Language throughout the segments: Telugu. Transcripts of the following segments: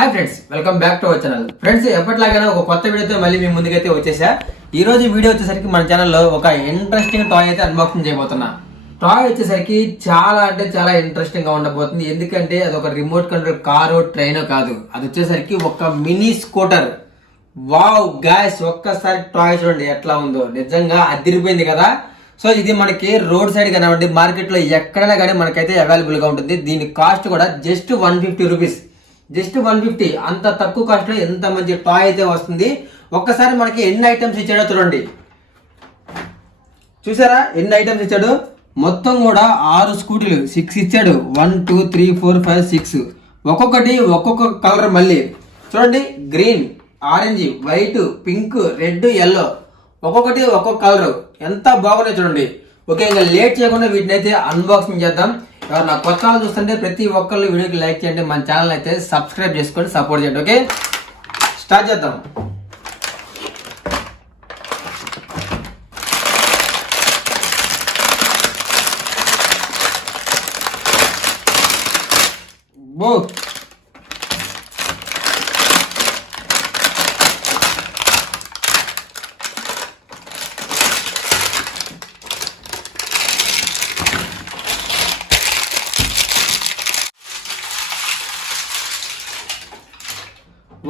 Hi friends, welcome back to our channel. Friends, ఎప్పటిలాగానే ఒక కొత్త వీడియోతో మళ్ళీ మీ ముందుకైతే వచ్చేసా. ఈ రోజు వీడియో వచ్చేసరికి మన ఛానల్లో ఒక ఇంట్రెస్టింగ్ టాయ్ అయితే అన్బాక్సింగ్ చేయబోతున్నా. టాయ్ వచ్చేసరికి చాలా అంటే చాలా ఇంట్రెస్టింగ్ గా ఉండబోతుంది. ఎందుకంటే అది ఒక రిమోట్ కంట్రోల్ కారు ట్రైన్ కాదు, అది వచ్చేసరికి ఒక మినీ స్కూటర్. వావ్ గాయ్స్, ఒక్కసారి టాయ్ చూడండి ఎట్లా ఉందో, నిజంగా అదిరిపోయింది కదా. సో ఇది మనకి రోడ్ సైడ్ కానివ్వండి, మార్కెట్ లో ఎక్కడైనా కానీ మనకైతే అవైలబుల్ గా ఉంటుంది. దీని కాస్ట్ కూడా జస్ట్ 150 రూపీస్, జస్ట్ 150. అంత తక్కువ కాస్ట్ లో ఎంత మంచి టాయ్ అయితే వస్తుంది. ఒక్కసారి మనకి ఎన్ని ఐటమ్స్ ఇచ్చాడో చూడండి. చూసారా ఎన్ని ఐటమ్స్ ఇచ్చాడు? మొత్తం కూడా 6 స్కూటీలు, 6 ఇచ్చాడు. 1 2 3 4 5 6, ఒక్కొక్కటి ఒక్కొక్క కలర్. మళ్ళీ చూడండి, green, orange, white, pink, red, yellow, ఒక్కొక్కటి ఒక్కొక్క కలర్. ఎంత బాగున్నాయి చూడండి. ఓకే, ఇంకా లేట్ చేయకుండా వీటిని అయితే అన్బాక్సింగ్ చేద్దాం. నా కొత్త వాళ్ళు చూస్తుంటే ప్రతి ఒక్కళ్ళు వీడియోకి లైక్ చేయండి, మన ఛానల్ అయితే సబ్స్క్రైబ్ చేసుకొని సపోర్ట్ చేయండి. ఓకే, స్టార్ట్ చేద్దాం. బో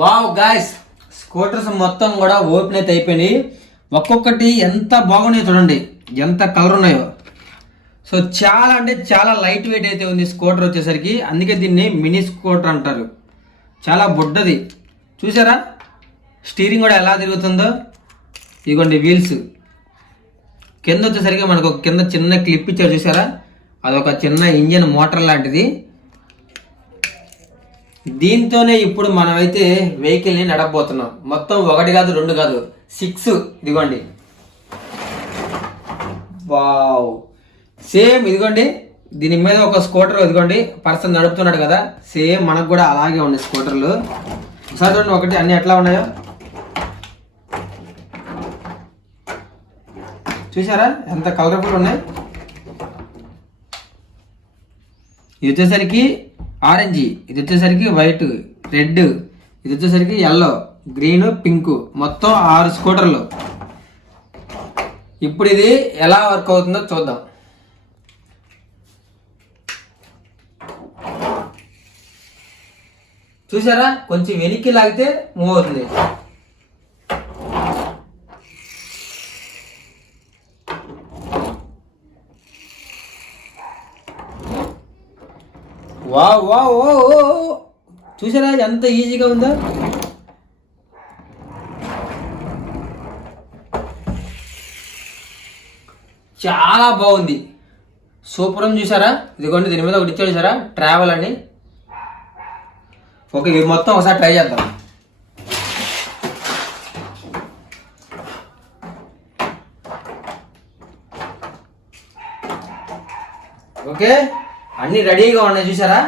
వావ్ గాయ్స్, స్కూటర్స్ మొత్తం కూడా ఓపెన్ అయితే అయిపోయినాయి. ఒక్కొక్కటి ఎంత బాగున్నాయో చూడండి, ఎంత కలర్ ఉన్నాయో. సో చాలా అంటే చాలా లైట్ వెయిట్ అయితే ఉంది స్కూటర్ వచ్చేసరికి, అందుకే దీన్ని మినీ స్కూటర్ అంటారు. చాలా బుడ్డది. చూసారా స్టీరింగ్ కూడా ఎలా తిరుగుతుందో. ఇదిగోండి వీల్స్. కింద వచ్చేసరికి మనకు ఒక కింద చిన్న క్లిప్ ఇచ్చారు చూసారా, అదొక చిన్న ఇంజన్ మోటార్ లాంటిది. దీంతోనే ఇప్పుడు మనమైతే వెహికల్ ని నడపబోతున్నాం. మొత్తం 1 కాదు 2 కాదు 6. ఇదిగోండి, వావ్. సేమ్ ఇదిగోండి, దీని మీద ఒక స్కూటర్, ఇదిగోండి పర్సన్ నడుపుతున్నాడు కదా, సేమ్ మనకు కూడా అలాగే ఉన్నాయి స్కూటర్లు. ఒకసారి చూడండి ఒకటి అన్ని ఎట్లా ఉన్నాయో. చూసారా ఎంత కలర్ఫుల్ ఉన్నాయి. ఇది వచ్చేసరికి ఆరెంజ్, ఇది వచ్చేసరికి వైట్, రెడ్, ఇది వచ్చేసరికి ఎల్లో, గ్రీన్, పింక్, మొత్తం 6 స్కూటర్లు. ఇప్పుడు ఇది ఎలా వర్క్ అవుతుందో చూద్దాం. చూసారా కొంచెం వెనక్కి లాగితే మూవ్ అవుతుంది. వావ్ వావ్ ఓ, చూసారా ఎంత ఈజీగా ఉందో. చాలా బాగుంది, సూపర్ ఉంది. చూసారా ఇదిగోండి, దీని మీద ఒకటి ఇచ్చాడు చూసారా, ట్రావెల్ అని. ఓకే, ఇది మొత్తం ఒకసారి ట్రై చేద్దాం. ఓకే, అన్ని రెడీగా ఉన్నాయి చూసారా.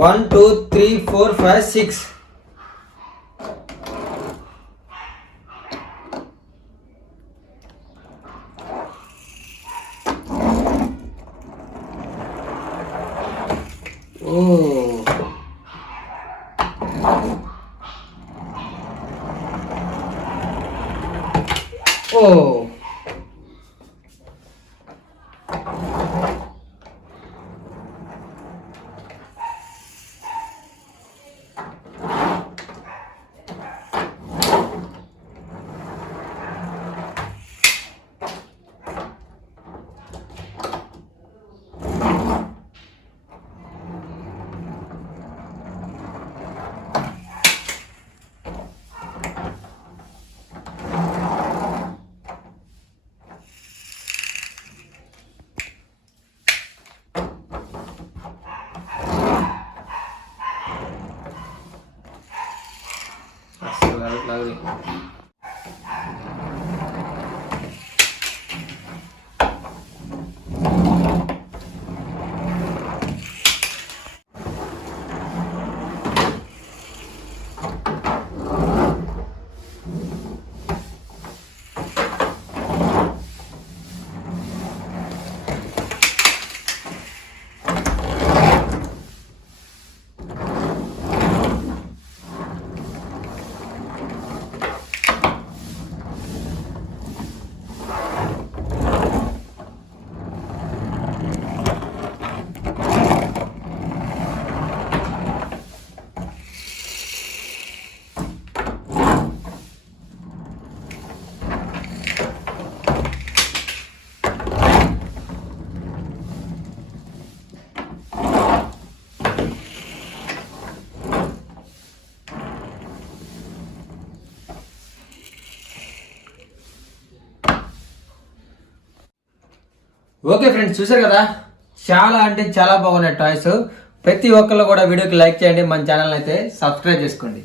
వన్ 2 3 4 5 6. ఓ లాగదు. ఓకే ఫ్రెండ్స్, చూసారు కదా, చాలా అంటే చాలా బాగున్నాయి టాయ్స్. ప్రతి ఒక్కళ్ళు కూడా వీడియోకి లైక్ చేయండి, మన ఛానల్ అయితే సబ్స్క్రైబ్ చేసుకోండి.